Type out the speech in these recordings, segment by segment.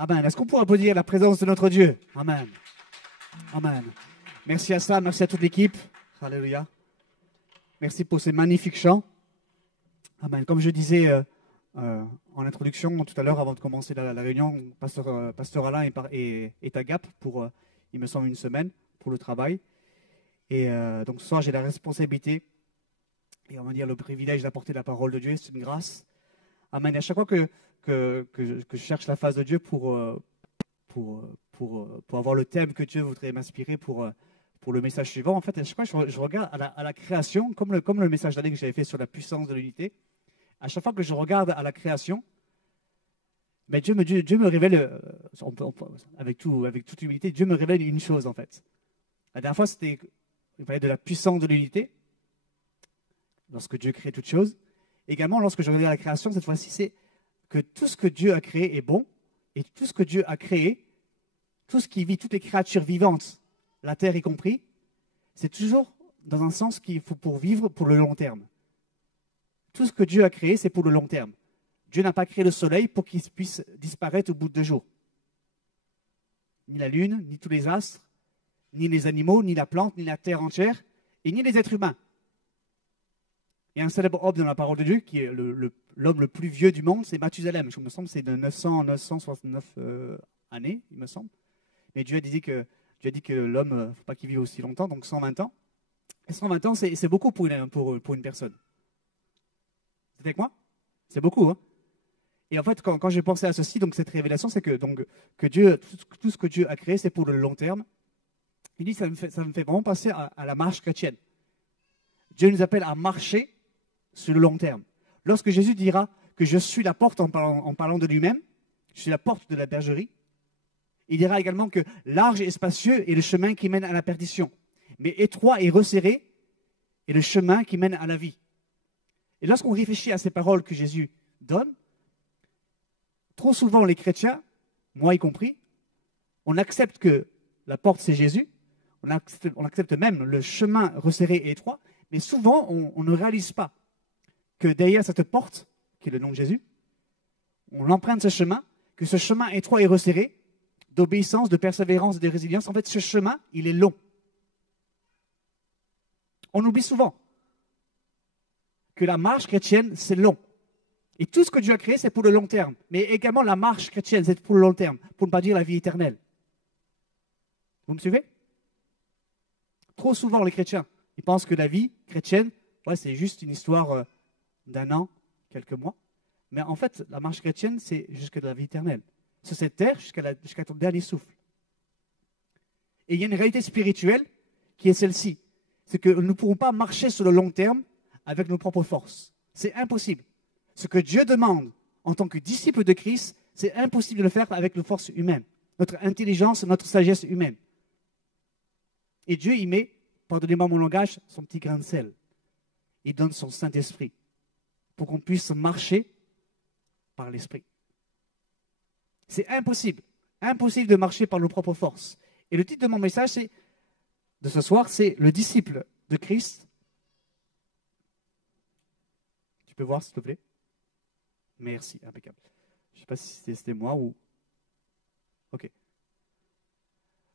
Amen. Est-ce qu'on pourrait applaudir la présence de notre Dieu? Amen. Amen. Merci à ça, merci à toute l'équipe. Alléluia. Merci pour ces magnifiques chants. Amen. Comme je disais en introduction tout à l'heure, avant de commencer la réunion, Pasteur Alain est à Gap pour, il me semble, une semaine pour le travail. Et donc ce soir, j'ai la responsabilité et on va dire le privilège d'apporter la parole de Dieu. C'est une grâce. Amen. Et à chaque fois que je cherche la face de Dieu pour avoir le thème que Dieu voudrait m'inspirer pour le message suivant, en fait, à chaque fois je regarde à la création, comme le message d'année que j'avais fait sur la puissance de l'unité. À chaque fois que je regarde à la création, mais Dieu me révèle, avec toute humilité, Dieu me révèle une chose, en fait. La dernière fois, il parlait de la puissance de l'unité, lorsque Dieu crée toutes choses. Également, lorsque je regarde à la création, cette fois-ci, c'est que tout ce que Dieu a créé est bon, et tout ce que Dieu a créé, tout ce qui vit, toutes les créatures vivantes, la terre y compris, c'est toujours dans un sens qu'il faut pour vivre pour le long terme. Tout ce que Dieu a créé, c'est pour le long terme. Dieu n'a pas créé le soleil pour qu'il puisse disparaître au bout de 2 jours. Ni la lune, ni tous les astres, ni les animaux, ni la plante, ni la terre entière, et ni les êtres humains. Il y a un célèbre homme dans la parole de Dieu, qui est l'homme le plus vieux du monde, c'est Mathusalem. Je me semble que c'est de 969 années, il me semble. Mais Dieu a dit que l'homme, il ne faut pas qu'il vive aussi longtemps, donc 120 ans. Et 120 ans, c'est beaucoup pour une personne. C'est avec moi? C'est beaucoup, hein? Et en fait, quand j'ai pensé à ceci, donc cette révélation, c'est que Dieu, tout ce que Dieu a créé, c'est pour le long terme. Il dit, ça me fait vraiment penser à la marche chrétienne. Dieu nous appelle à marcher sur le long terme. Lorsque Jésus dira que je suis la porte en parlant de lui-même, je suis la porte de la bergerie, il dira également que large et spacieux est le chemin qui mène à la perdition, mais étroit et resserré est le chemin qui mène à la vie. Et lorsqu'on réfléchit à ces paroles que Jésus donne, trop souvent les chrétiens, moi y compris, on accepte que la porte c'est Jésus, on accepte même le chemin resserré et étroit, mais souvent on ne réalise pas que derrière cette porte, qui est le nom de Jésus, on emprunte ce chemin, que ce chemin étroit et resserré, d'obéissance, de persévérance et de résilience, en fait ce chemin, il est long. On oublie souvent que la marche chrétienne, c'est long. Et tout ce que Dieu a créé, c'est pour le long terme. Mais également, la marche chrétienne, c'est pour le long terme, pour ne pas dire la vie éternelle. Vous me suivez? Trop souvent, les chrétiens, ils pensent que la vie chrétienne, ouais, c'est juste une histoire d'1 an, quelques mois. Mais en fait, la marche chrétienne, c'est jusqu'à la vie éternelle. Sur cette terre, jusqu'à ton dernier souffle. Et il y a une réalité spirituelle qui est celle-ci. C'est que nous ne pourrons pas marcher sur le long terme avec nos propres forces. C'est impossible. Ce que Dieu demande en tant que disciple de Christ, c'est impossible de le faire avec nos forces humaines, notre intelligence, notre sagesse humaine. Et Dieu y met, pardonnez-moi mon langage, son petit grain de sel. Il donne son Saint-Esprit pour qu'on puisse marcher par l'Esprit. C'est impossible. Impossible de marcher par nos propres forces. Et le titre de mon message de ce soir, c'est « Le disciple de Christ ». Tu peux voir, s'il te plaît? Merci, impeccable. Je ne sais pas si c'était moi ou... Ok.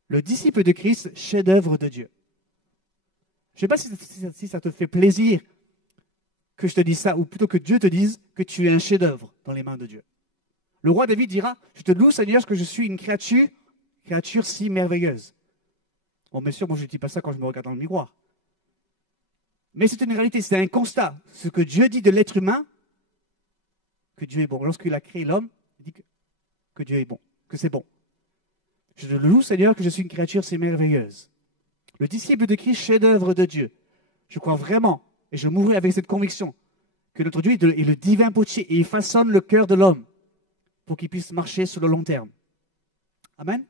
Le disciple de Christ, chef-d'œuvre de Dieu. Je ne sais pas si ça te fait plaisir que je te dise ça, ou plutôt que Dieu te dise que tu es un chef-d'œuvre dans les mains de Dieu. Le roi David dira, je te loue Seigneur, que je suis une créature si merveilleuse. Bon, bien sûr, moi je ne dis pas ça quand je me regarde dans le miroir. Mais c'est une réalité, c'est un constat. Ce que Dieu dit de l'être humain, que Dieu est bon. Lorsqu'il a créé l'homme, il dit que Dieu est bon, que c'est bon. Je te loue Seigneur, que je suis une créature si merveilleuse. Le disciple de Christ, chef-d'œuvre de Dieu. Je crois vraiment, et je mourrai avec cette conviction, que notre Dieu est le divin potier et il façonne le cœur de l'homme pour qu'il puisse marcher sur le long terme. Amen.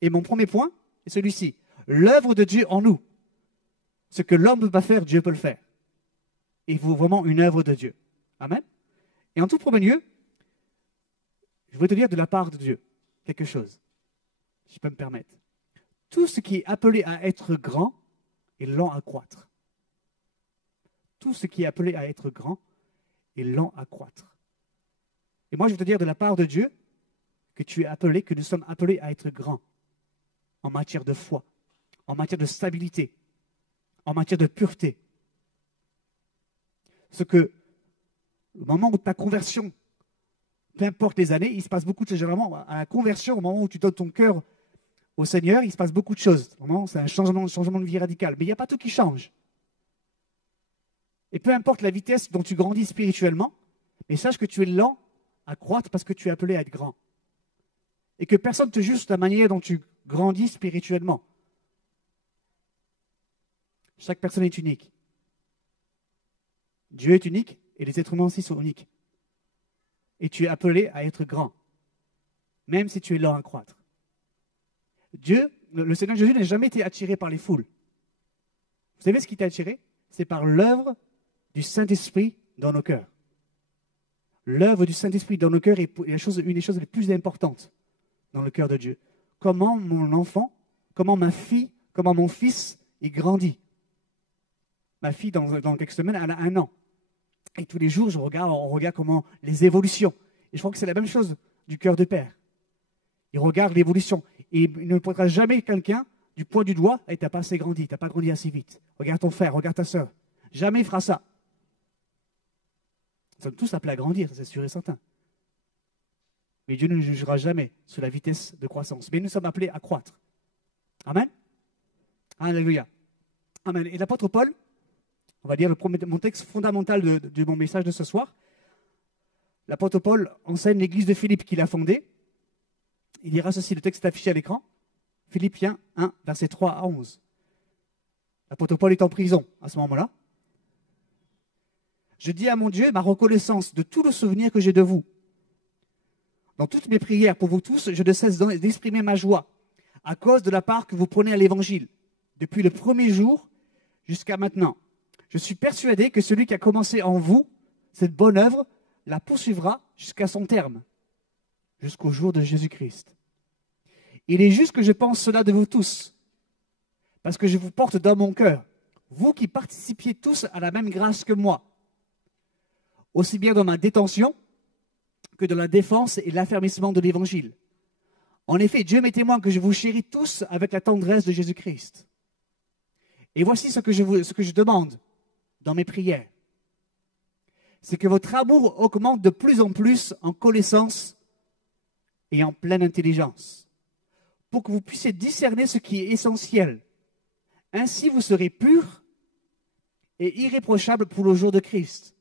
Et mon premier point est celui-ci. L'œuvre de Dieu en nous. Ce que l'homme ne peut pas faire, Dieu peut le faire. Il faut vraiment une œuvre de Dieu. Amen. Et en tout premier lieu, je veux te dire de la part de Dieu quelque chose, si je peux me permettre. Tout ce qui est appelé à être grand est lent à croître. Tout ce qui est appelé à être grand est lent à croître. Et moi, je veux te dire de la part de Dieu que tu es appelé, que nous sommes appelés à être grands en matière de foi, en matière de stabilité, en matière de pureté. Ce que, au moment où ta conversion, peu importe les années, il se passe beaucoup de choses. Généralement, à la conversion, au moment où tu donnes ton cœur au Seigneur, il se passe beaucoup de choses. Vraiment, c'est un changement de vie radical. Mais il n'y a pas tout qui change. Et peu importe la vitesse dont tu grandis spirituellement, mais sache que tu es lent à croître parce que tu es appelé à être grand. Et que personne ne te juge sur la manière dont tu grandis spirituellement. Chaque personne est unique. Dieu est unique et les êtres humains aussi sont uniques. Et tu es appelé à être grand, même si tu es lent à croître. Dieu, le Seigneur Jésus n'a jamais été attiré par les foules. Vous savez ce qui t'a attiré? C'est par l'œuvre du Saint-Esprit dans nos cœurs. L'œuvre du Saint-Esprit dans nos cœurs est une des choses les plus importantes dans le cœur de Dieu. Comment mon enfant, comment ma fille, comment mon fils, il grandit. Ma fille, dans quelques semaines, elle a 1 an. Et tous les jours, on regarde comment les évolutions. Et je crois que c'est la même chose du cœur de père. Il regarde l'évolution. Et il ne pointera jamais quelqu'un du poing du doigt et tu n'as pas assez grandi, tu n'as pas grandi assez vite. Regarde ton frère, regarde ta sœur. Jamais il fera ça. Nous sommes tous appelés à grandir, c'est sûr et certain. Mais Dieu ne nous jugera jamais sur la vitesse de croissance. Mais nous sommes appelés à croître. Amen. Alléluia. Amen. Et l'apôtre Paul, on va dire mon texte fondamental de mon message de ce soir, l'apôtre Paul enseigne l'église de Philippe qu'il a fondée. Il dira ceci, le texte est affiché à l'écran. Philippiens 1, versets 3 à 11. L'apôtre Paul est en prison à ce moment-là. Je dis à mon Dieu ma reconnaissance de tout le souvenir que j'ai de vous. Dans toutes mes prières pour vous tous, je ne cesse d'exprimer ma joie à cause de la part que vous prenez à l'Évangile, depuis le premier jour jusqu'à maintenant. Je suis persuadé que celui qui a commencé en vous cette bonne œuvre la poursuivra jusqu'à son terme, jusqu'au jour de Jésus-Christ. Il est juste que je pense cela de vous tous, parce que je vous porte dans mon cœur, vous qui participiez tous à la même grâce que moi, aussi bien dans ma détention que dans la défense et l'affermissement de l'Évangile. En effet, Dieu m'est témoin que je vous chéris tous avec la tendresse de Jésus-Christ. Et voici ce que je demande dans mes prières. C'est que votre amour augmente de plus en plus en connaissance et en pleine intelligence, pour que vous puissiez discerner ce qui est essentiel. Ainsi, vous serez purs et irréprochables pour le jour de Christ,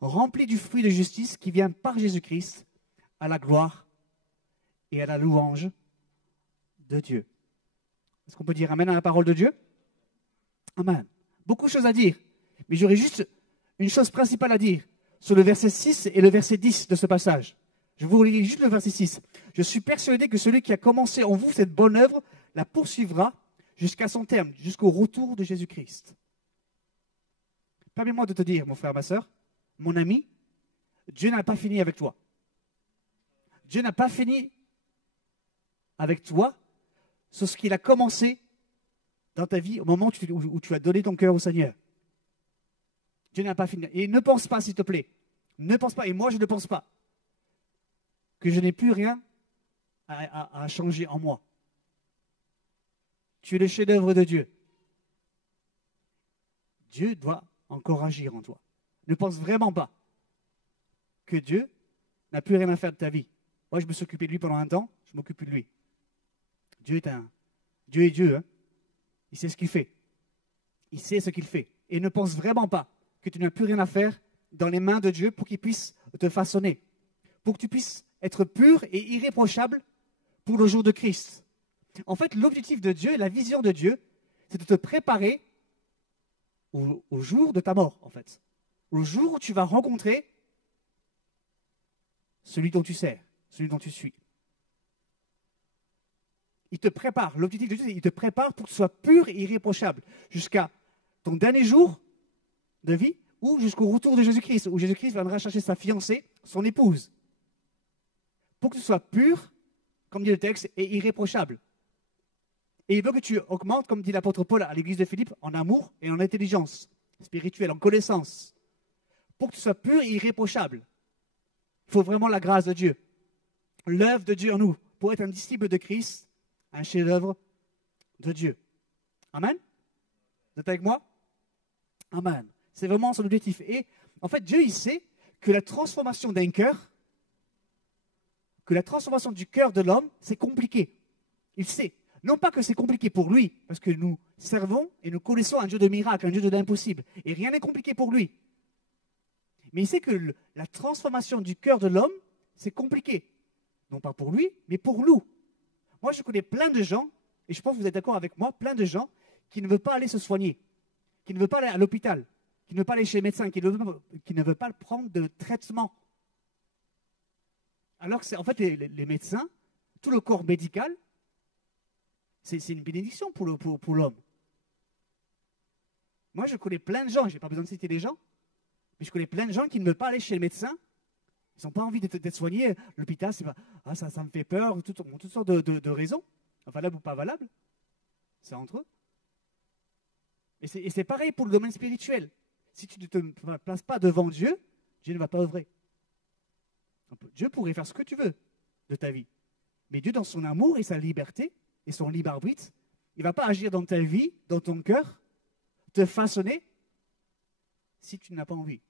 remplis du fruit de justice qui vient par Jésus-Christ à la gloire et à la louange de Dieu. Est-ce qu'on peut dire Amen à la parole de Dieu? Amen. Beaucoup de choses à dire, mais j'aurais juste une chose principale à dire sur le verset 6 et le verset 10 de ce passage. Je vous lis juste le verset 6. Je suis persuadé que celui qui a commencé en vous cette bonne œuvre la poursuivra jusqu'à son terme, jusqu'au retour de Jésus-Christ. Permets-moi de te dire, mon frère, ma soeur, mon ami, Dieu n'a pas fini avec toi. Dieu n'a pas fini avec toi sur ce qu'il a commencé dans ta vie au moment où tu as donné ton cœur au Seigneur. Dieu n'a pas fini. Et ne pense pas, s'il te plaît, ne pense pas, et moi je ne pense pas, que je n'ai plus rien à changer en moi. Tu es le chef-d'œuvre de Dieu. Dieu doit encore agir en toi. Ne pense vraiment pas que Dieu n'a plus rien à faire de ta vie. Moi, je me suis occupé de lui pendant un temps, je m'occupe plus de lui. Dieu est Dieu. Hein? Il sait ce qu'il fait. Il sait ce qu'il fait. Et ne pense vraiment pas que tu n'as plus rien à faire dans les mains de Dieu pour qu'il puisse te façonner. Pour que tu puisses être pur et irréprochable pour le jour de Christ. En fait, l'objectif de Dieu, la vision de Dieu, c'est de te préparer au jour de ta mort, en fait. Au jour où tu vas rencontrer celui dont tu sers, celui dont tu suis. Il te prépare. L'objectif de Dieu, c'est qu'il te prépare pour que tu sois pur et irréprochable jusqu'à ton dernier jour de vie ou jusqu'au retour de Jésus-Christ, où Jésus-Christ viendra chercher sa fiancée, son épouse. Pour que tu sois pur, comme dit le texte, et irréprochable. Et il veut que tu augmentes, comme dit l'apôtre Paul à l'église de Philippe, en amour et en intelligence spirituelle, en connaissance. Pour que tu sois pur et irréprochable. Il faut vraiment la grâce de Dieu. l'œuvre de Dieu en nous, pour être un disciple de Christ, un chef-d'œuvre de Dieu. Amen? Vous êtes avec moi? Amen. C'est vraiment son objectif. Et en fait, Dieu, il sait que la transformation d'un cœur, que la transformation du cœur de l'homme, c'est compliqué. Il sait. Non pas que c'est compliqué pour lui, parce que nous servons et nous connaissons un Dieu de miracles, un Dieu de l'impossible. Et rien n'est compliqué pour lui. Mais il sait que la transformation du cœur de l'homme, c'est compliqué. Non pas pour lui, mais pour nous. Moi, je connais plein de gens, et je pense que vous êtes d'accord avec moi, plein de gens qui ne veulent pas aller se soigner, qui ne veulent pas aller à l'hôpital, qui ne veulent pas aller chez le médecin, qui ne veulent pas prendre de traitement. Alors que c'est en fait les médecins, tout le corps médical, c'est une bénédiction pour l'homme. Moi, je connais plein de gens, je n'ai pas besoin de citer les gens, mais je connais plein de gens qui ne veulent pas aller chez le médecin. Ils n'ont pas envie d'être soignés. L'hôpital, c'est pas, ah, ça me fait peur, toutes sortes de raisons, valables ou pas valables. C'est entre eux. Et c'est pareil pour le domaine spirituel. Si tu ne te places pas devant Dieu, Dieu ne va pas œuvrer. Dieu pourrait faire ce que tu veux de ta vie. Mais Dieu, dans son amour et sa liberté et son libre arbitre, il ne va pas agir dans ta vie, dans ton cœur, te façonner si tu n'as pas envie.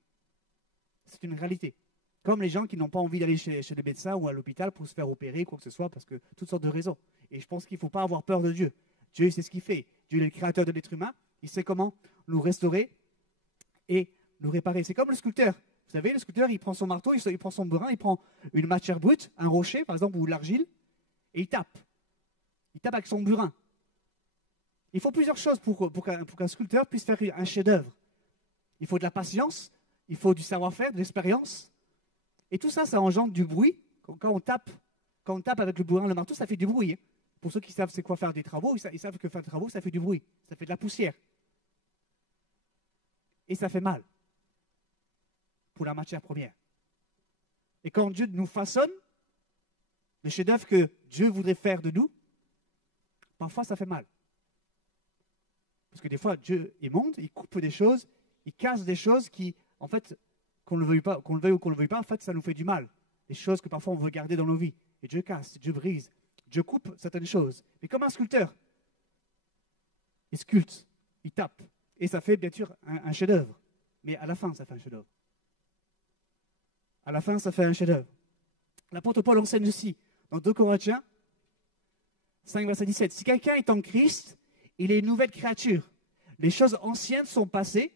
C'est une réalité. Comme les gens qui n'ont pas envie d'aller chez les médecins ou à l'hôpital pour se faire opérer, quoi que ce soit, parce que toutes sortes de raisons. Et je pense qu'il ne faut pas avoir peur de Dieu. Dieu, c'est ce qu'il fait. Dieu est le créateur de l'être humain. Il sait comment nous restaurer et nous réparer. C'est comme le sculpteur. Vous savez, le sculpteur, il prend son marteau, il prend son burin, il prend une matière brute, un rocher, par exemple, ou l'argile, et il tape. Il tape avec son burin. Il faut plusieurs choses pour qu'un sculpteur puisse faire un chef-d'œuvre. Il faut de la patience, il faut du savoir-faire, de l'expérience. Et tout ça, ça engendre du bruit. Quand on tape avec le burin, le marteau, ça fait du bruit. Hein. Pour ceux qui savent c'est quoi faire des travaux, ils savent que faire des travaux, ça fait du bruit. Ça fait de la poussière. Et ça fait mal pour la matière première. Et quand Dieu nous façonne, le chef-d'œuvre que Dieu voudrait faire de nous, parfois ça fait mal. Parce que des fois, Dieu, il monte, il coupe des choses, il casse des choses qui, en fait, qu'on le veuille pas, qu'on le veuille ou qu'on le veuille pas, en fait, ça nous fait du mal. Des choses que parfois on veut garder dans nos vies. Et Dieu casse, Dieu brise, Dieu coupe certaines choses. Mais comme un sculpteur, il sculpte, il tape. Et ça fait bien sûr un chef-d'œuvre. Mais à la fin, ça fait un chef-d'œuvre. À la fin, ça fait un chef-d'œuvre. L'apôtre Paul enseigne aussi, dans 2 Corinthiens 5, verset 17. Si quelqu'un est en Christ, il est une nouvelle créature. Les choses anciennes sont passées.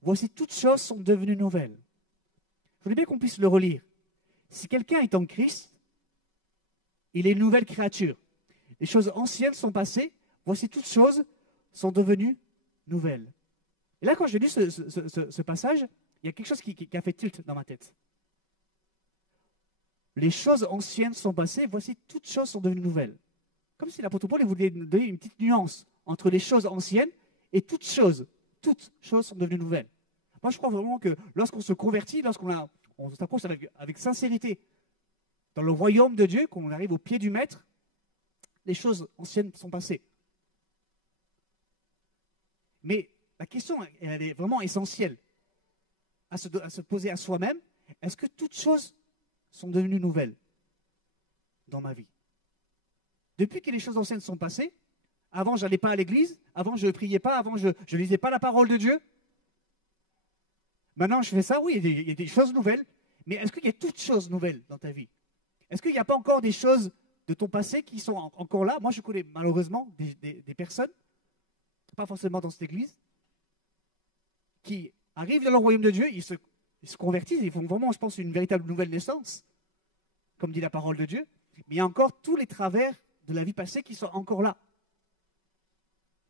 Voici, toutes choses sont devenues nouvelles. Je voulais bien qu'on puisse le relire. Si quelqu'un est en Christ, il est une nouvelle créature. Les choses anciennes sont passées. Voici, toutes choses sont devenues nouvelles. Et là, quand j'ai lu ce passage, il y a quelque chose qui a fait tilt dans ma tête. Les choses anciennes sont passées, voici, toutes choses sont devenues nouvelles. Comme si l'apôtre Paul voulait donner une petite nuance entre les choses anciennes et toutes choses sont devenues nouvelles. Moi, je crois vraiment que lorsqu'on se convertit, lorsqu'on s'approche avec sincérité dans le royaume de Dieu, qu'on arrive au pied du Maître, les choses anciennes sont passées. Mais la question, elle est vraiment essentielle à se poser à soi-même. Est-ce que toutes choses sont devenues nouvelles dans ma vie? Depuis que les choses anciennes sont passées, avant je n'allais pas à l'église, avant je ne priais pas, avant je ne lisais pas la parole de Dieu. Maintenant je fais ça, oui, il y a des choses nouvelles, mais est-ce qu'il y a toutes choses nouvelles dans ta vie? Est-ce qu'il n'y a pas encore des choses de ton passé qui sont encore là? Moi je connais malheureusement des personnes, pas forcément dans cette église, qui arrivent dans le royaume de Dieu, ils se convertissent, ils font vraiment, je pense, une véritable nouvelle naissance, comme dit la parole de Dieu, mais il y a encore tous les travers de la vie passée qui sont encore là.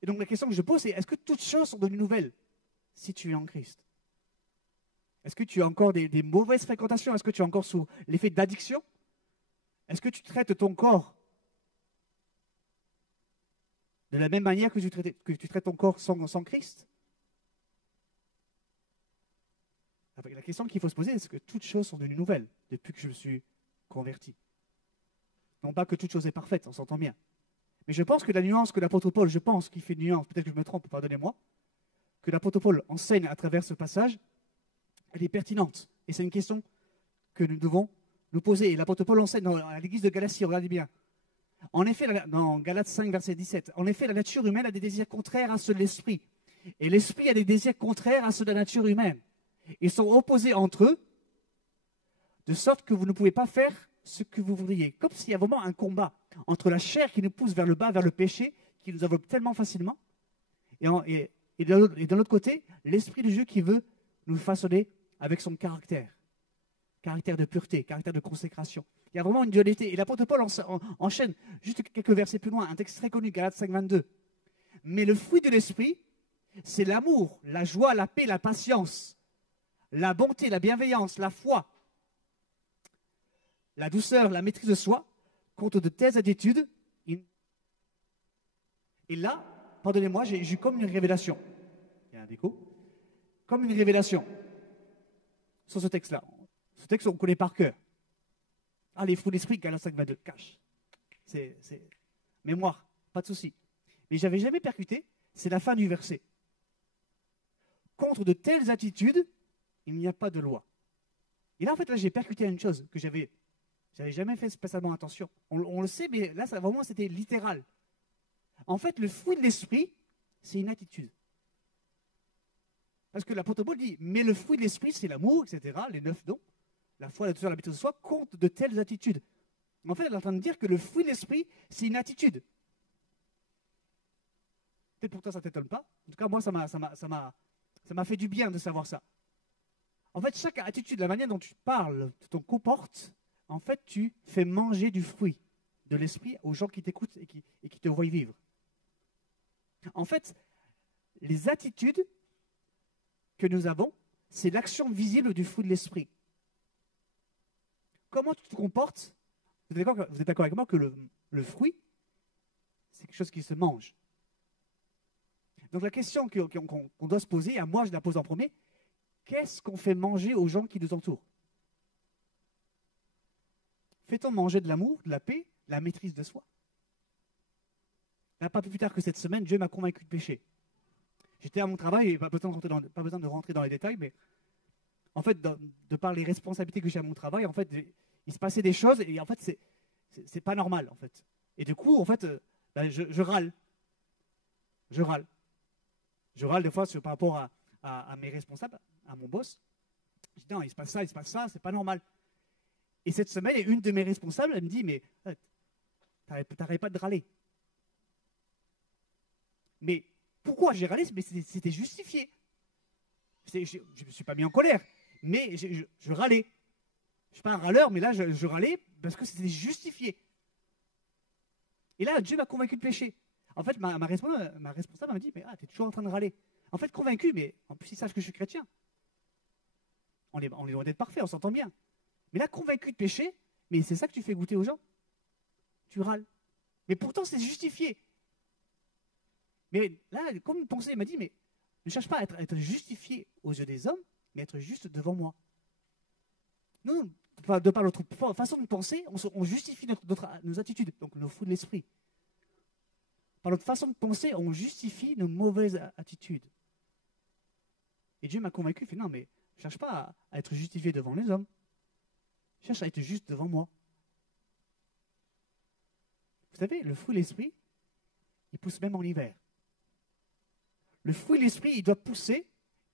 Et donc la question que je pose, c'est est-ce que toutes choses sont devenues nouvelles si tu es en Christ? Est-ce que tu as encore des mauvaises fréquentations? Est-ce que tu es encore sous l'effet d'addiction? Est-ce que tu traites ton corps de la même manière que tu traites ton corps sans Christ? La question qu'il faut se poser, est-ce que toutes choses sont devenues nouvelles depuis que je me suis converti? Non pas que toute chose est parfaite, on s'entend bien. Mais je pense que la nuance que l'apôtre Paul, je pense qu'il fait une nuance, peut-être que je me trompe, pardonnez-moi, que l'apôtre Paul enseigne à travers ce passage, elle est pertinente. Et c'est une question que nous devons nous poser, et l'apôtre Paul enseigne à l'église de Galatie, regardez bien. En effet, dans Galates 5, verset 17, en effet, la nature humaine a des désirs contraires à ceux de l'esprit. Et l'esprit a des désirs contraires à ceux de la nature humaine. Ils sont opposés entre eux, de sorte que vous ne pouvez pas faire ce que vous voudriez. Comme s'il y a vraiment un combat entre la chair qui nous pousse vers le bas, vers le péché, qui nous enveloppe tellement facilement, et de l'autre côté, l'esprit de Dieu qui veut nous façonner avec son caractère de pureté, caractère de consécration. Il y a vraiment une dualité. Et l'apôtre Paul enchaîne juste quelques versets plus loin, un texte très connu, Galates 5, 22. Mais le fruit de l'esprit, c'est l'amour, la joie, la paix, la patience, la bonté, la bienveillance, la foi, la douceur, la maîtrise de soi. Contre de telles attitudes, et là, pardonnez-moi, j'ai eu comme une révélation. Il y a un déco. Comme une révélation sur ce texte-là. Ce texte, on connaît par cœur. Ah, les fruits d'esprit, Galates 5, 22, cache. C'est mémoire, pas de souci. Mais je n'avais jamais percuté, c'est la fin du verset. Contre de telles attitudes, il n'y a pas de loi. Et là, en fait, là, j'ai percuté une chose que j'avais jamais fait spécialement attention. On le sait, mais là, vraiment, c'était littéral. En fait, le fruit de l'esprit, c'est une attitude. Parce que l'apôtre Paul dit, mais le fruit de l'esprit, c'est l'amour, etc., les 9 dons, la foi, la douceur, la maîtrise de soi, contre de telles attitudes. En fait, elle est en train de dire que le fruit de l'esprit, c'est une attitude. Peut-être pour toi, ça ne t'étonne pas. En tout cas, moi, ça m'a fait du bien de savoir ça. En fait, chaque attitude, la manière dont tu parles, ton comportes, en fait, tu fais manger du fruit de l'esprit aux gens qui t'écoutent et qui te voient vivre. En fait, les attitudes que nous avons, c'est l'action visible du fruit de l'esprit. Comment tu te comportes? Vous êtes d'accord avec moi que le fruit, c'est quelque chose qui se mange. Donc la question qu'on doit se poser, et moi je la pose en premier, qu'est-ce qu'on fait manger aux gens qui nous entourent? Fait-on manger de l'amour, de la paix, de la maîtrise de soi? Là, pas plus tard que cette semaine, Dieu m'a convaincu de pécher. J'étais à mon travail, et pas besoin de rentrer dans les détails, mais en fait, de par les responsabilités que j'ai à mon travail, en fait, il se passait des choses, et en fait, c'est pas normal, en fait. Et du coup, en fait, je râle. Je râle. Je râle des fois par rapport à mes responsables, à mon boss. Je dis, non, il se passe ça, c'est pas normal. Et cette semaine, une de mes responsables, elle me dit, mais t'arrêtes pas de râler. Mais pourquoi j'ai râlé? Mais c'était justifié. Je ne me suis pas mis en colère, mais je râlais. Je ne suis pas un râleur, mais là, je râlais parce que c'était justifié. Et là, Dieu m'a convaincu de pécher. En fait, ma responsable m'a dit, mais tu es toujours en train de râler. En fait, convaincu, mais en plus, ils savent que je suis chrétien. On est loin d'être parfait, on s'entend bien. Mais là, convaincu de péché, mais c'est ça que tu fais goûter aux gens. Tu râles. Mais pourtant, c'est justifié. Mais là, comme une pensée, il m'a dit, mais ne cherche pas à être justifié aux yeux des hommes, mais être juste devant moi. Nous, de par notre façon de penser, on justifie nos attitudes, donc nos fruits de l'esprit. Par notre façon de penser, on justifie nos mauvaises attitudes. Et Dieu m'a convaincu, il fait non, mais ne cherche pas à être justifié devant les hommes. Cherche à être juste devant moi. Vous savez, le fruit de l'esprit, il pousse même en hiver. Le fruit de l'esprit, il doit pousser,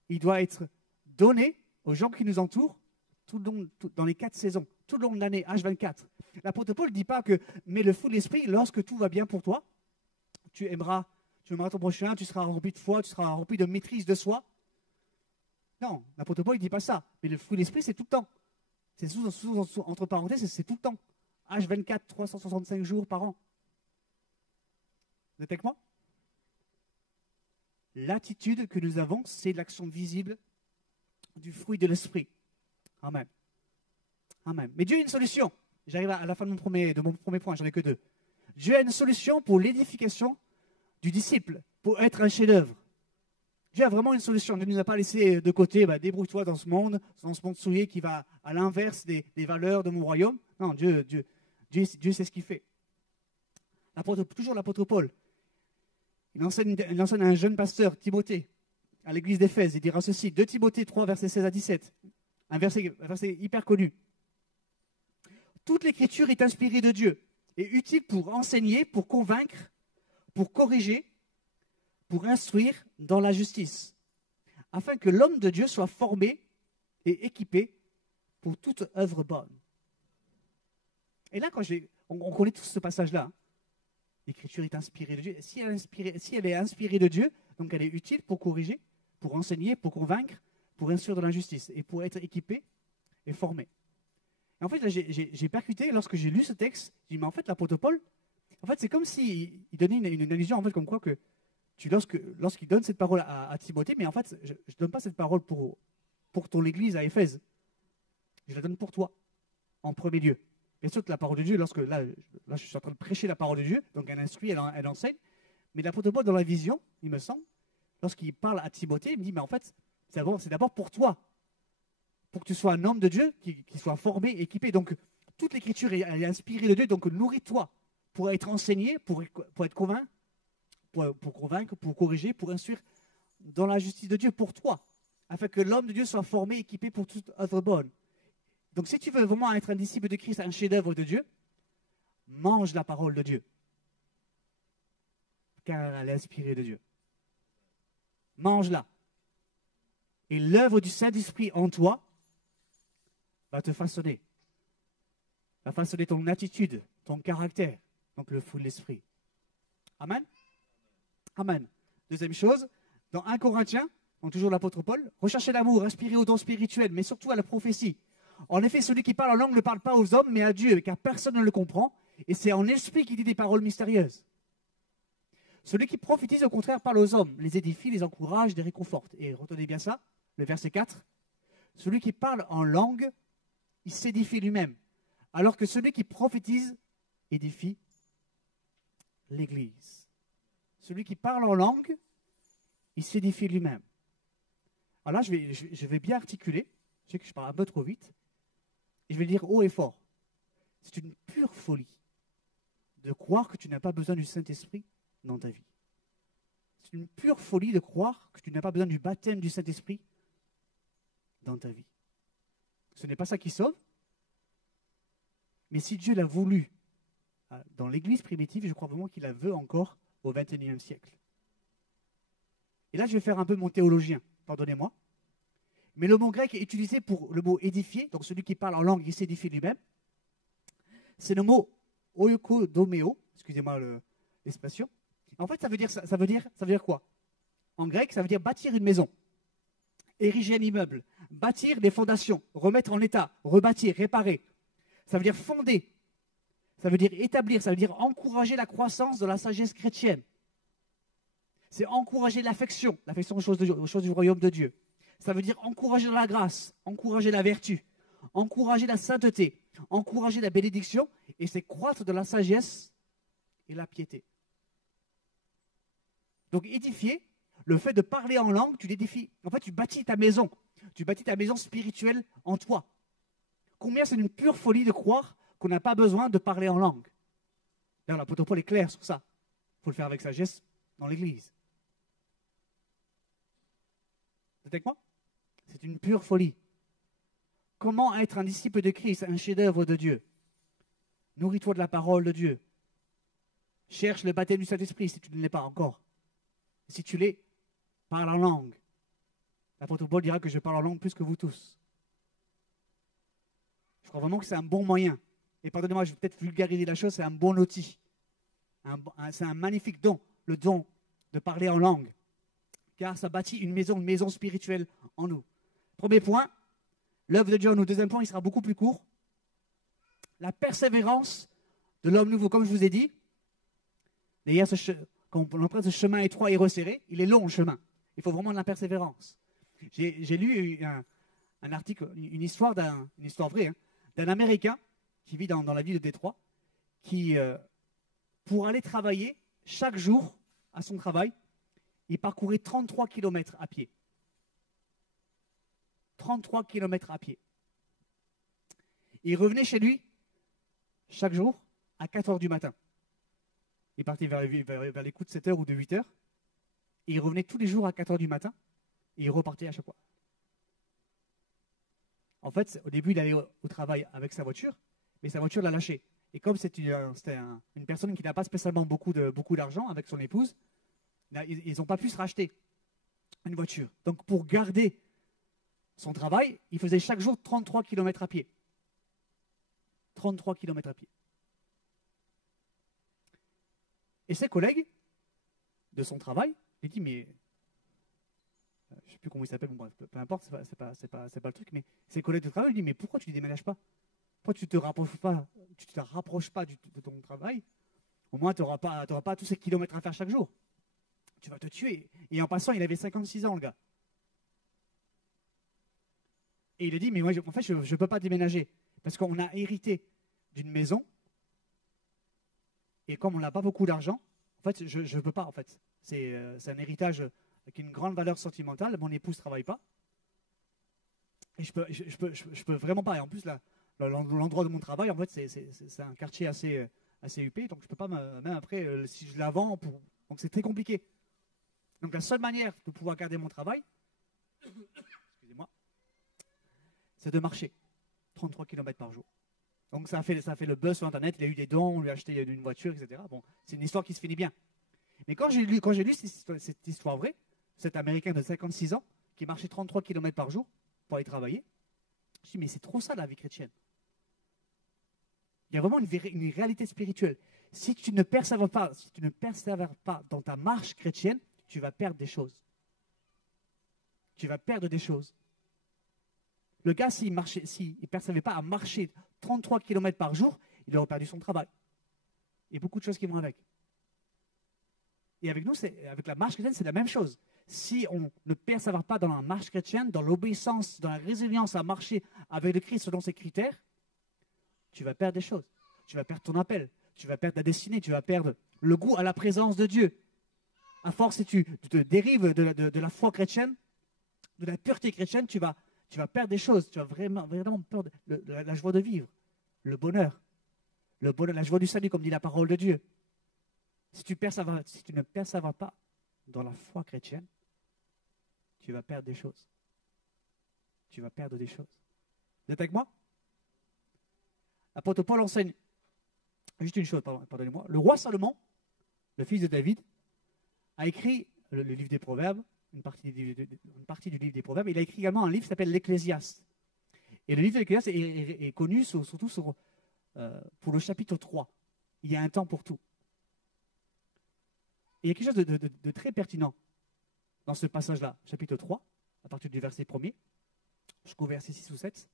il doit être donné aux gens qui nous entourent dans les 4 saisons, tout le long de l'année, H24. L'apôtre Paul ne dit pas que, mais le fruit de l'esprit, lorsque tout va bien pour toi, tu aimeras ton prochain, tu seras rempli de foi, tu seras rempli de maîtrise de soi. Non, l'apôtre Paul ne dit pas ça. Mais le fruit de l'esprit, c'est tout le temps. C'est entre parenthèses, c'est tout le temps. H24, 365 jours par an. Vous êtes avec moi? L'attitude que nous avons, c'est l'action visible du fruit de l'esprit. Amen. Amen. Mais Dieu a une solution. J'arrive à la fin de mon premier point, j'en ai que 2. Dieu a une solution pour l'édification du disciple, pour être un chef-d'œuvre. Dieu a vraiment une solution. Dieu ne nous a pas laissé de côté, débrouille-toi dans ce monde souillé qui va à l'inverse des valeurs de mon royaume. Non, Dieu sait ce qu'il fait. Toujours l'apôtre Paul. Il enseigne à un jeune pasteur, Timothée, à l'église d'Éphèse. Il dira ceci, 2 Timothée 3, versets 16 à 17. Un verset hyper connu. Toute l'écriture est inspirée de Dieu et utile pour enseigner, pour convaincre, pour corriger, pour instruire dans la justice, afin que l'homme de Dieu soit formé et équipé pour toute œuvre bonne. Et là, on connaît tous ce passage-là. Hein. L'écriture est inspirée de Dieu. Si elle est inspirée de Dieu, donc elle est utile pour corriger, pour enseigner, pour convaincre, pour instruire dans la justice et pour être équipé et formé. Et en fait, là, j'ai percuté lorsque j'ai lu ce texte. J'ai dit, mais en fait, l'apôtre Paul, en fait, c'est comme s'il donnait une allusion, en fait, comme quoi que lorsqu'il donne cette parole à Timothée, mais en fait, je ne donne pas cette parole pour ton église à Éphèse. Je la donne pour toi, en premier lieu. Bien sûr que la parole de Dieu, là, je suis en train de prêcher la parole de Dieu, donc elle instruit, elle enseigne. Mais l'apôtre Paul, dans la vision, il me semble, lorsqu'il parle à Timothée, il me dit, mais en fait, c'est d'abord pour toi, pour que tu sois un homme de Dieu, qui soit formé, équipé. Donc, toute l'écriture elle est inspirée de Dieu, donc nourris-toi pour être enseigné, pour être convaincu, pour convaincre, pour corriger, pour instruire dans la justice de Dieu pour toi, afin que l'homme de Dieu soit formé, équipé pour toute œuvre bonne. Donc si tu veux vraiment être un disciple de Christ, un chef-d'œuvre de Dieu, mange la parole de Dieu, car elle est inspirée de Dieu. Mange-la. Et l'œuvre du Saint-Esprit en toi va te façonner. Va façonner ton attitude, ton caractère, donc le fruit de l'Esprit. Amen. Amen. Deuxième chose, dans 1 Corinthiens, donc toujours l'apôtre Paul, recherchez l'amour, inspiré aux dons spirituels, mais surtout à la prophétie. En effet, celui qui parle en langue ne parle pas aux hommes, mais à Dieu, car personne ne le comprend, et c'est en esprit qu'il dit des paroles mystérieuses. Celui qui prophétise, au contraire, parle aux hommes, les édifie, les encourage, les réconforte. Et retenez bien ça, le verset 4. Celui qui parle en langue, il s'édifie lui-même, alors que celui qui prophétise édifie l'Église. Celui qui parle en langue, il s'édifie lui-même. Alors là, je vais bien articuler. Je sais que je parle un peu trop vite. Et je vais le dire haut et fort. C'est une pure folie de croire que tu n'as pas besoin du Saint-Esprit dans ta vie. C'est une pure folie de croire que tu n'as pas besoin du baptême du Saint-Esprit dans ta vie. Ce n'est pas ça qui sauve. Mais si Dieu l'a voulu dans l'Église primitive, je crois vraiment qu'il la veut encore au XXIe siècle. Et là, je vais faire un peu mon théologien, pardonnez-moi. Mais le mot grec est utilisé pour le mot édifier, donc celui qui parle en langue, il s'édifie lui-même. C'est le mot oikodomeo, excusez-moi l'expression. En fait, ça veut dire quoi? En grec, ça veut dire bâtir une maison, ériger un immeuble, bâtir des fondations, remettre en état, rebâtir, réparer. Ça veut dire fonder, ça veut dire établir, ça veut dire encourager la croissance de la sagesse chrétienne. C'est encourager l'affection aux choses du royaume de Dieu. Ça veut dire encourager la grâce, encourager la vertu, encourager la sainteté, encourager la bénédiction, et c'est croître de la sagesse et la piété. Donc édifier, le fait de parler en langue, tu l'édifies. En fait, tu bâtis ta maison spirituelle en toi. Combien c'est une pure folie de croire qu'on n'a pas besoin de parler en langue. D'ailleurs, l'apôtre Paul est clair sur ça. Il faut le faire avec sagesse dans l'Église. Vous êtes avec moi? C'est une pure folie. Comment être un disciple de Christ, un chef-d'œuvre de Dieu? Nourris-toi de la parole de Dieu. Cherche le baptême du Saint-Esprit si tu ne l'es pas encore. Si tu l'es, parle en langue. L'apôtre Paul dira que je parle en langue plus que vous tous. Je crois vraiment que c'est un bon moyen. Et pardonnez-moi, je vais peut-être vulgariser la chose, c'est un bon outil. C'est un magnifique don, le don de parler en langue. Car ça bâtit une maison spirituelle en nous. Premier point, l'œuvre de Dieu en nous. Deuxième point, il sera beaucoup plus court. La persévérance de l'homme nouveau. Comme je vous ai dit, d'ailleurs, quand on emprunte ce chemin étroit et resserré, il est long le chemin. Il faut vraiment de la persévérance. J'ai lu un article, une histoire vraie, hein, d'un Américain qui vit dans la ville de Détroit, qui, pour aller travailler chaque jour à son travail, il parcourait 33 km à pied. 33 km à pied. Il revenait chez lui chaque jour à 4 heures du matin. Il partait vers les coups de 7 heures ou de 8 heures. Et il revenait tous les jours à 4 heures du matin. Et il repartait à chaque fois. En fait, au début, il allait au travail avec sa voiture. mais sa voiture l'a lâché. Et comme c'était une personne qui n'a pas spécialement beaucoup d'argent avec son épouse, ils n'ont pas pu se racheter une voiture. Donc pour garder son travail, il faisait chaque jour 33 km à pied. 33 km à pied. Et ses collègues de son travail lui disent, mais je ne sais plus comment il s'appelle, bon, bref, peu importe, c'est pas le truc, mais ses collègues de travail lui disent, mais pourquoi tu ne déménages pas? Pourquoi tu ne te rapproches pas de ton travail? Au moins, tu n'auras pas tous ces kilomètres à faire chaque jour. Tu vas te tuer. Et en passant, il avait 56 ans, le gars. Et il a dit, mais moi, en fait, je ne peux pas déménager. Parce qu'on a hérité d'une maison. Et comme on n'a pas beaucoup d'argent, en fait, je ne peux pas, en fait. C'est un héritage avec une grande valeur sentimentale. Mon épouse ne travaille pas. Et je peux vraiment pas. Et en plus, l'endroit de mon travail, en fait, c'est un quartier assez huppé. Donc, je ne peux pas, même après, si je la vends, donc c'est très compliqué. Donc, la seule manière de pouvoir garder mon travail, excusez-moi, c'est de marcher 33 km par jour. Donc ça a fait le buzz sur Internet, il a eu des dons, on lui a acheté une voiture, etc. Bon, c'est une histoire qui se finit bien. Mais quand j'ai lu cette histoire vraie, cet Américain de 56 ans qui marchait 33 km par jour pour aller travailler, je me suis dit, mais c'est trop ça la vie chrétienne. Il y a vraiment une réalité spirituelle. Si tu ne persévères pas dans ta marche chrétienne, tu vas perdre des choses. Tu vas perdre des choses. Le gars, s'il ne persévérait pas à marcher 33 km par jour, il aurait perdu son travail. Il y a beaucoup de choses qui vont avec. Et avec nous, avec la marche chrétienne, c'est la même chose. Si on ne persévère pas dans la marche chrétienne, dans l'obéissance, dans la résilience à marcher avec le Christ selon ses critères, tu vas perdre des choses. Tu vas perdre ton appel, tu vas perdre ta destinée, tu vas perdre le goût à la présence de Dieu. À force, si tu te dérives de la foi chrétienne, de la pureté chrétienne, tu vas perdre des choses. Tu vas vraiment perdre la joie de vivre, le bonheur, la joie du salut, comme dit la parole de Dieu. Si tu ne persévères pas dans la foi chrétienne, tu vas perdre des choses. Tu vas perdre des choses. Vous êtes avec moi? L'apôtre Paul enseigne, juste une chose, pardonnez-moi. Le roi Salomon, le fils de David, a écrit le livre des Proverbes, une partie du livre des Proverbes. Il a écrit également un livre qui s'appelle l'Ecclésiaste. Et le livre de l'Ecclésiaste est connu surtout pour le chapitre 3. Il y a un temps pour tout. Et il y a quelque chose de très pertinent dans ce passage-là, chapitre 3, à partir du verset 1er, jusqu'au verset 6 ou 7.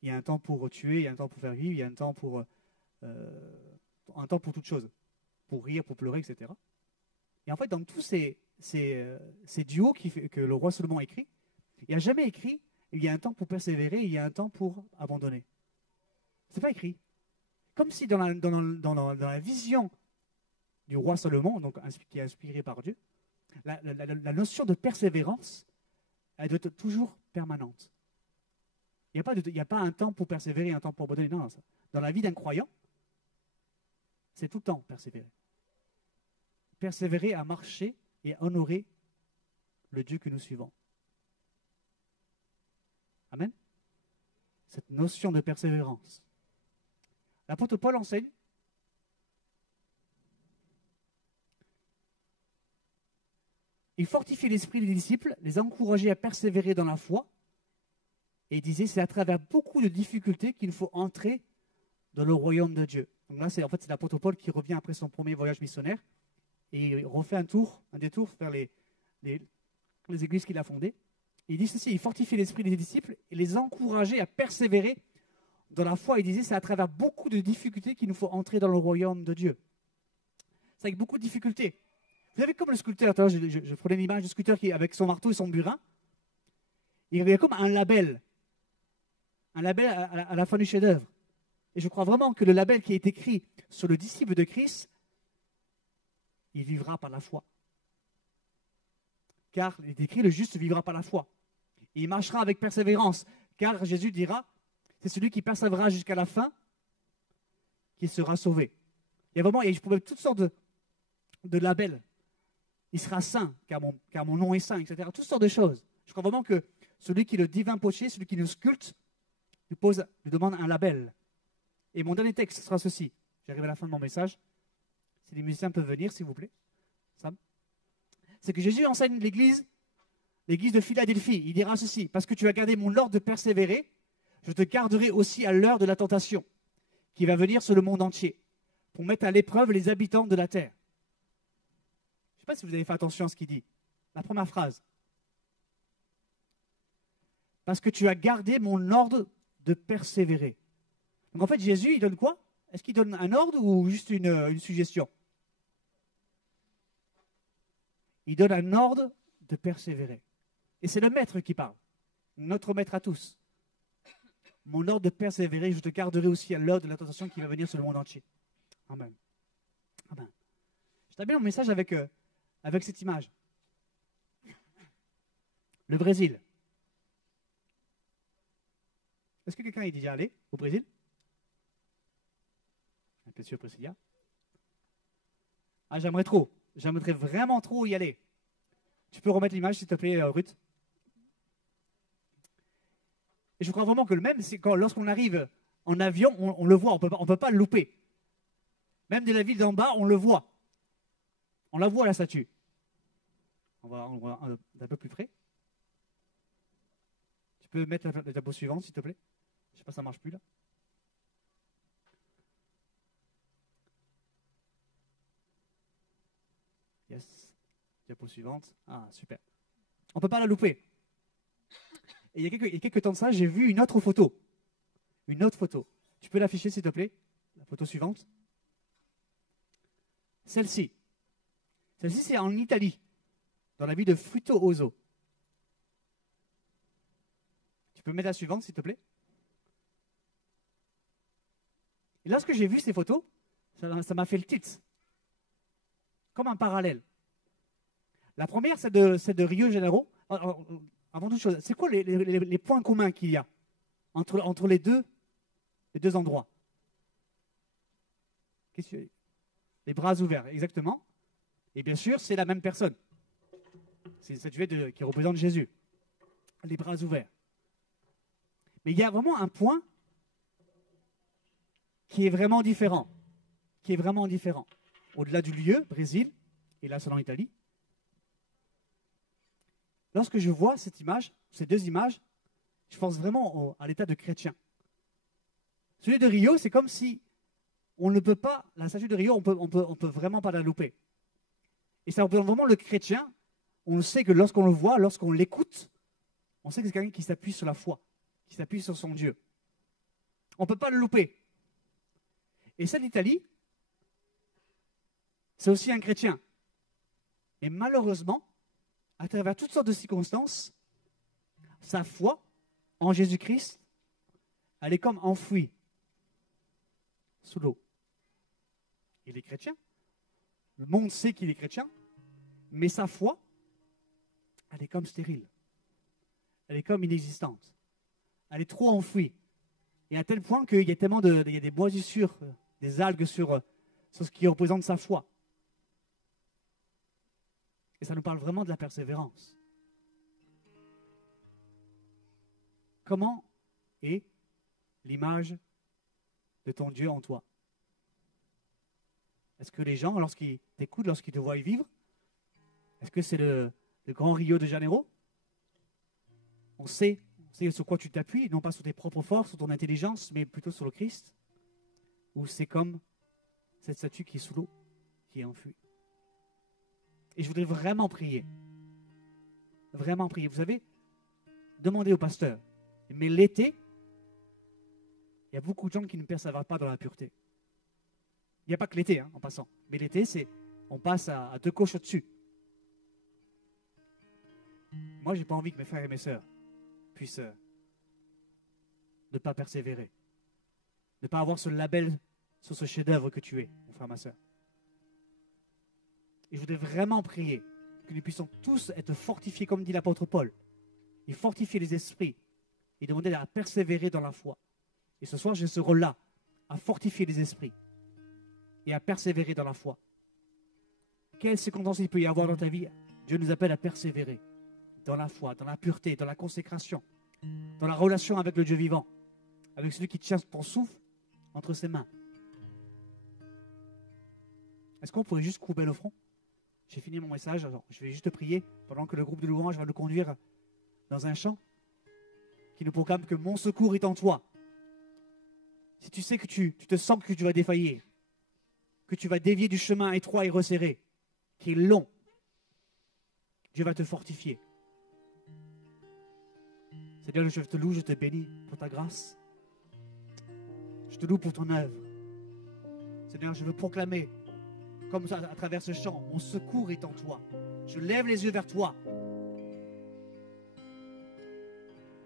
Il y a un temps pour tuer, il y a un temps pour faire vivre, il y a un temps pour toute chose, pour rire, pour pleurer, etc. Et en fait, dans tous ces duos que le roi Salomon a écrit, il n'a jamais écrit il y a un temps pour persévérer, il y a un temps pour abandonner. Ce n'est pas écrit. Comme si dans la vision du roi Salomon, donc, qui est inspiré par Dieu, la notion de persévérance, elle doit être toujours permanente. Il n'y a pas un temps pour persévérer et un temps pour abandonner. Non, dans la vie d'un croyant, c'est tout le temps persévérer. Persévérer à marcher et à honorer le Dieu que nous suivons. Amen. Cette notion de persévérance. L'apôtre Paul enseigne il fortifie l'esprit des disciples, les encourageait à persévérer dans la foi. Et il disait, c'est à travers beaucoup de difficultés qu'il faut entrer dans le royaume de Dieu. Donc là, c'est l'apôtre Paul qui revient après son premier voyage missionnaire et il refait un détour vers les églises qu'il a fondées. Et il dit ceci, il fortifie l'esprit des disciples et les encourageait à persévérer dans la foi. Il disait, c'est à travers beaucoup de difficultés qu'il nous faut entrer dans le royaume de Dieu. C'est avec beaucoup de difficultés. Vous savez, comme le sculpteur, je prenais l'image du sculpteur qui, avec son marteau et son burin, il y avait comme un label à la fin du chef-d'œuvre. Et je crois vraiment que le label qui est écrit sur le disciple de Christ, il vivra par la foi. Car il est écrit, le juste vivra par la foi. Et il marchera avec persévérance, car Jésus dira, c'est celui qui persévérera jusqu'à la fin qui sera sauvé. Il y a vraiment, je trouve toutes sortes de labels. Il sera saint, car mon nom est saint, etc. Toutes sortes de choses. Je crois vraiment que celui qui est le divin potier, celui qui nous sculpte, lui demande un label. Et mon dernier texte sera ceci. J'arrive à la fin de mon message. Si les musiciens peuvent venir, s'il vous plaît. Sam. C'est que Jésus enseigne l'église de Philadelphie. Il dira ceci: parce que tu as gardé mon ordre de persévérer, je te garderai aussi à l'heure de la tentation qui va venir sur le monde entier pour mettre à l'épreuve les habitants de la terre. Je ne sais pas si vous avez fait attention à ce qu'il dit. La première phrase. Parce que tu as gardé mon ordre de persévérer. Donc en fait, Jésus, il donne quoi? Est-ce qu'il donne un ordre ou juste une suggestion? Il donne un ordre de persévérer. Et c'est le maître qui parle. Notre maître à tous. Mon ordre de persévérer, je te garderai aussi à l'heure de la tentation qui va venir sur le monde entier. Amen. Amen. Je termine mon message avec cette image. Le Brésil. Est-ce que quelqu'un est déjà allé au Brésil? Bien sûr, Priscilla. Ah, j'aimerais trop. J'aimerais vraiment trop y aller. Tu peux remettre l'image, s'il te plaît, Ruth? Et je crois vraiment que le même, c'est quand lorsqu'on arrive en avion, on le voit, on peut pas le louper. Même de la ville d'en bas, on le voit. On la voit, la statue. On va d'un peu plus près. Tu peux mettre la diapo suivante, s'il te plaît? Je ne sais pas, ça ne marche plus là. Yes. Diapo suivante. Ah, super. On ne peut pas la louper. Et il y a quelques temps de ça, j'ai vu une autre photo. Une autre photo. Tu peux l'afficher, s'il te plaît? La photo suivante. Celle-ci. Celle-ci, c'est en Italie, dans la ville de Fruto-Oso. Tu peux mettre la suivante, s'il te plaît? Et lorsque j'ai vu ces photos, ça m'a fait le titre. Comme un parallèle. La première, c'est de Rio de Janeiro. Avant toute chose, c'est quoi les points communs qu'il y a entre les deux endroits? Les bras ouverts, exactement. Et bien sûr, c'est la même personne. C'est cette statuette qui représente Jésus. Les bras ouverts. Mais il y a vraiment un point qui est vraiment différent. Qui est vraiment différent. Au-delà du lieu, Brésil, et là c'est en Italie. Lorsque je vois cette image, ces deux images, je pense vraiment à l'état de chrétien. Celui de Rio, c'est comme si on ne peut pas, la statue de Rio, on peut vraiment pas la louper. Et ça représente vraiment le chrétien. On sait que lorsqu'on le voit, lorsqu'on l'écoute, on sait que c'est quelqu'un qui s'appuie sur la foi, qui s'appuie sur son Dieu. On ne peut pas le louper. Et celle d'Italie, c'est aussi un chrétien. Et malheureusement, à travers toutes sortes de circonstances, sa foi en Jésus-Christ, elle est comme enfouie sous l'eau. Il est chrétien. Le monde sait qu'il est chrétien, mais sa foi, elle est comme stérile. Elle est comme inexistante. Elle est trop enfouie. Et à tel point qu'il y a tellement il y a des moisissures, des algues sur ce qui représente sa foi. Et ça nous parle vraiment de la persévérance. Comment est l'image de ton Dieu en toi? Est-ce que les gens, lorsqu'ils t'écoutent, lorsqu'ils te voient vivre, est-ce que c'est le grand Rio de Janeiro? On sait sur quoi tu t'appuies, non pas sur tes propres forces, sur ton intelligence, mais plutôt sur le Christ? Ou c'est comme cette statue qui est sous l'eau, qui est enfouie? Et je voudrais vraiment prier. Vraiment prier. Vous savez, demandez au pasteur. Mais l'été, il y a beaucoup de gens qui ne persévèrent pas dans la pureté. Il n'y a pas que l'été, en passant. Mais l'été, on passe à deux coches au-dessus. Moi, je n'ai pas envie que mes frères et mes sœurs puissent ne pas persévérer. Ne pas avoir ce label sur ce chef-d'œuvre que tu es, mon frère, ma sœur. Et je voudrais vraiment prier que nous puissions tous être fortifiés, comme dit l'apôtre Paul, et fortifier les esprits, et demander à persévérer dans la foi. Et ce soir, j'ai ce rôle-là, à fortifier les esprits, et à persévérer dans la foi. Quelles circonstances il peut y avoir dans ta vie? Dieu nous appelle à persévérer dans la foi, dans la pureté, dans la consécration, dans la relation avec le Dieu vivant, avec celui qui tient ton souffle, entre ses mains. Est-ce qu'on pourrait juste couper nos fronts? J'ai fini mon message, alors je vais juste prier pendant que le groupe de louange va nous conduire dans un chant qui nous proclame que mon secours est en toi. Si tu sais que tu te sens que tu vas défaillir, que tu vas dévier du chemin étroit et resserré, qui est long, Dieu va te fortifier. Seigneur, je te loue, je te bénis pour ta grâce. Je te loue pour ton œuvre. Seigneur, je veux proclamer, comme ça, à travers ce chant, mon secours est en toi. Je lève les yeux vers toi.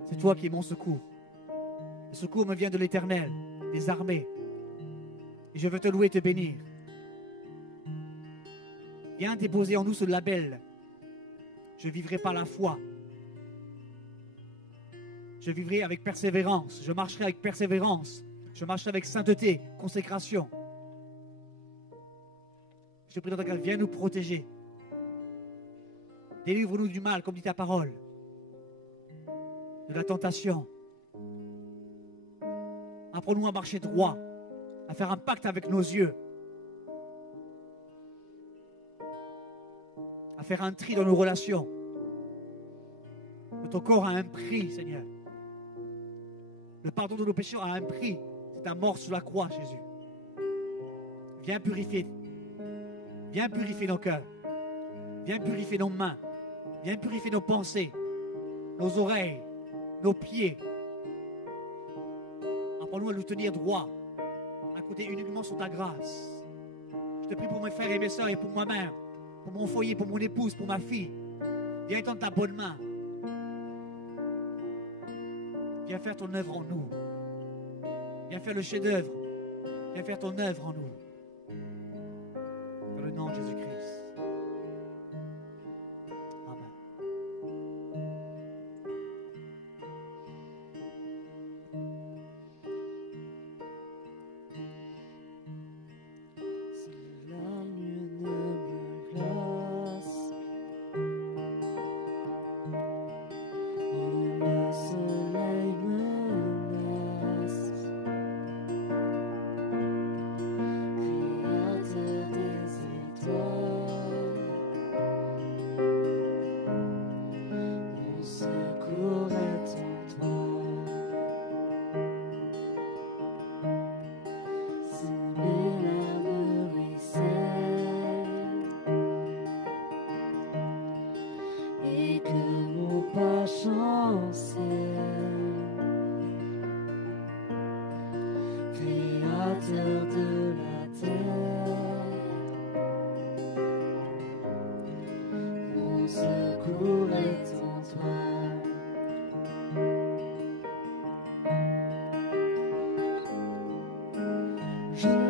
C'est toi qui es mon secours. Le secours me vient de l'Éternel, des armées. Et je veux te louer et te bénir. Viens déposer en nous ce label. Je vivrai par la foi. Je vivrai avec persévérance. Je marcherai avec persévérance. Je marcherai avec sainteté, consécration. Je te prie dans ta grâce, viens nous protéger. Délivre-nous du mal, comme dit ta parole. De la tentation. Apprends-nous à marcher droit, à faire un pacte avec nos yeux, à faire un tri dans nos relations. Notre corps a un prix, Seigneur. Le pardon de nos péchés a un prix. C'est ta mort sur la croix, Jésus. Viens purifier. Viens purifier nos cœurs. Viens purifier nos mains. Viens purifier nos pensées, nos oreilles, nos pieds. Apprends-nous à nous tenir droit, à compter uniquement sur ta grâce. Je te prie pour mes frères et mes sœurs et pour moi-même, pour mon foyer, pour mon épouse, pour ma fille. Viens étendre ta bonne main. Viens faire ton œuvre en nous. Viens faire le chef-d'œuvre. Viens faire ton œuvre en nous. Dans le nom de Jésus-Christ. Je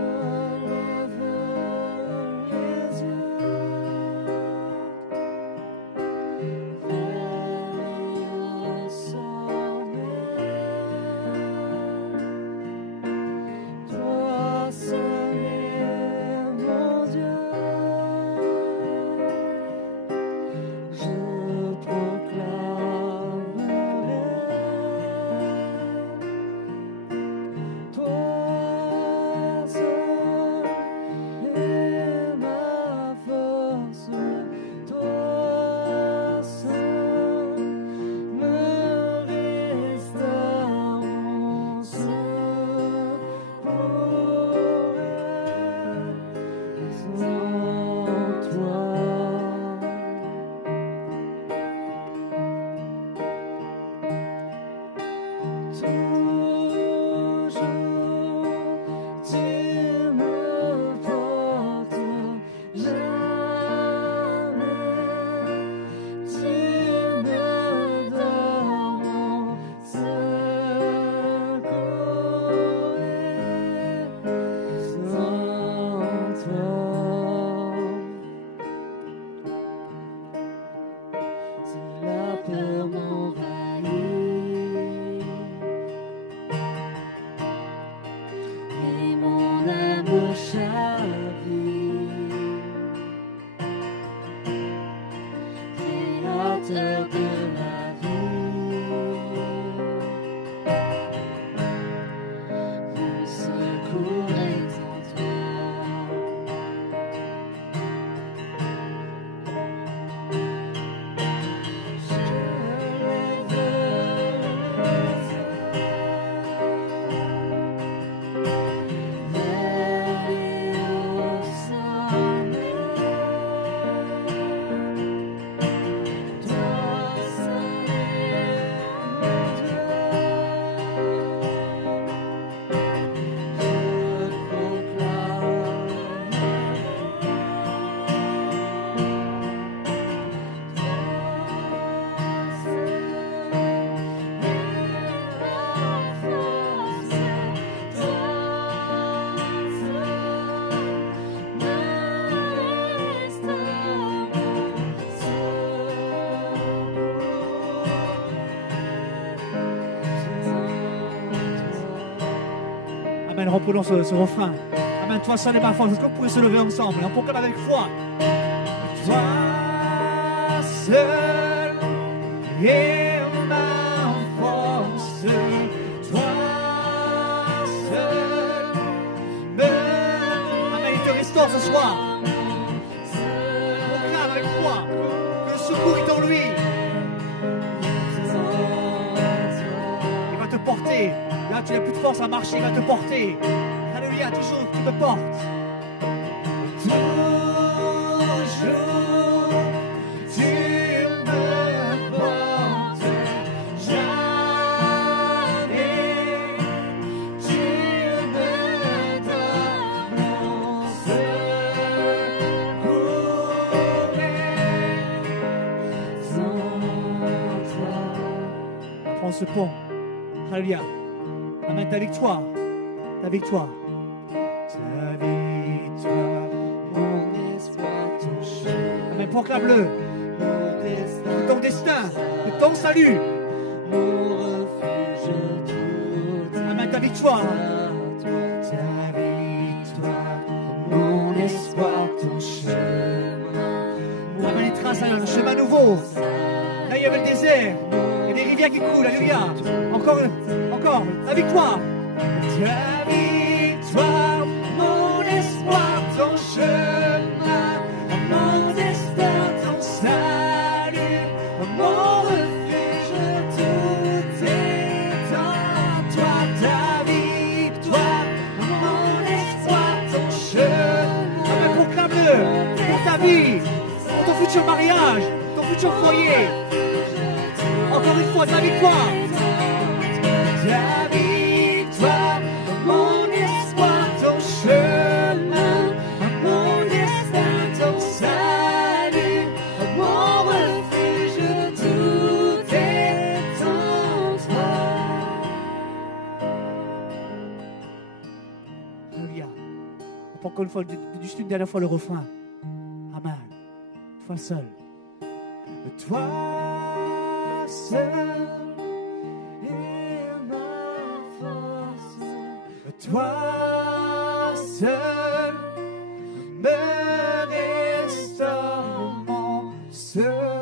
Amen. Reprenons ce refrain. Amen. Toi seul est ma force. Est-ce qu'on pourrait se lever ensemble? On proclame avec foi. Toi seul est ma force. Toi seul me... Amen. Il te restaure ce soir. Proclame avec foi que le secours est en lui. Il va te porter. Là, tu n'as plus de force à marcher, il va te porter. Alléluia, toujours, tu me portes. Toujours, tu me portes. Jamais, tu me donnes mon secours. Prends ce pont. Alléluia. Amen, ta victoire, ta victoire. Ta victoire, mon espoir, ton chemin. Amen, proclame-le. De ton destin, de ton salut. Mon refuge tout. Amen, ta victoire. Ta victoire, mon espoir, ton chemin. Amen, il trace un chemin nouveau. Là, il y avait le désert. Il y a des rivières qui coulent, alléluia. Encore, la victoire. Ta victoire, mon espoir, ton chemin, mon destin, ton salut, mon refuge, tout est en toi. Ta victoire, mon espoir, ton chemin. Amen, proclame-le pour ta vie, pour ton futur mariage, ton futur foyer. Encore une fois, ta victoire. Ta victoire, mon espoir, ton chemin, mon destin, ton salut, mon refuge, tout est en toi. Alléluia. Encore une fois, juste une dernière fois le refrain. Amen. Toi seul. Toi seul. Toi seul me restaure mon seul.